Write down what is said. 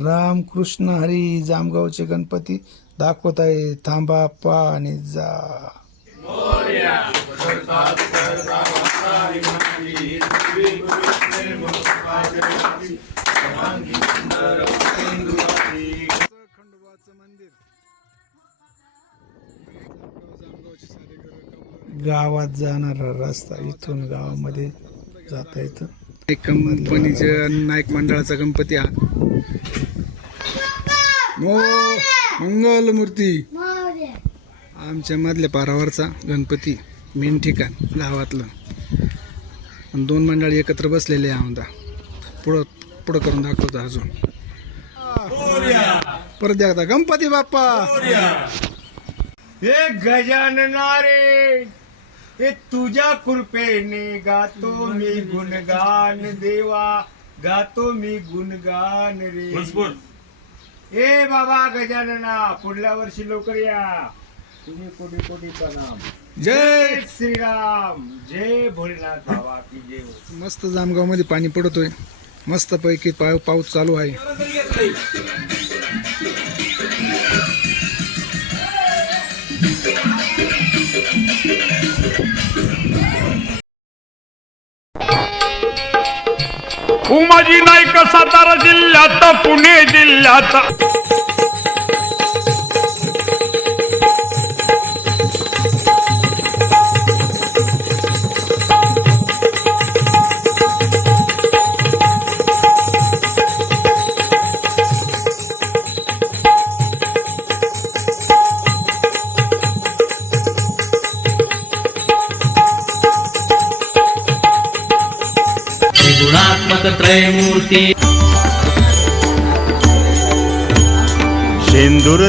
राम कृष्ण हरी जामगावचे गणपती दाखवत आहे थांबा पा आणि जा. गावात जाणारा रस्ता इथून गावामध्ये जाता येतं. कंपनीच्या नाईक मंडळाचा गणपती हा. हो मंगल मूर्ती आमच्या मधल्या पारावरचा गणपती मेन ठिकाण गावातलं. आणि दोन मंडळी एकत्र बसलेले आमदा पुढं पुढं करून दाखवतो अजून. परत एकदा गणपती बाप्पा! हे गजानना रे हे तुझ्या कृपेने गातो मी गुणगान देवा गातो मी गुणगान रे. ए बाबा गजानना पुढल्या वर्षी लवकर या. तुम्ही कोटी कोटी प्रणाम जय श्रीराम. जय भोलेनाथ बाबा की जय. हो. मस्त जामगावमध्ये पाणी पडतोय. मस्त पैकी पाव पाऊस चालू आहे. उमाजी नाईक सातारा आता पुणे जिल्ह्याचा गुणात्मक त्रयमूर्ती. সিন্দুর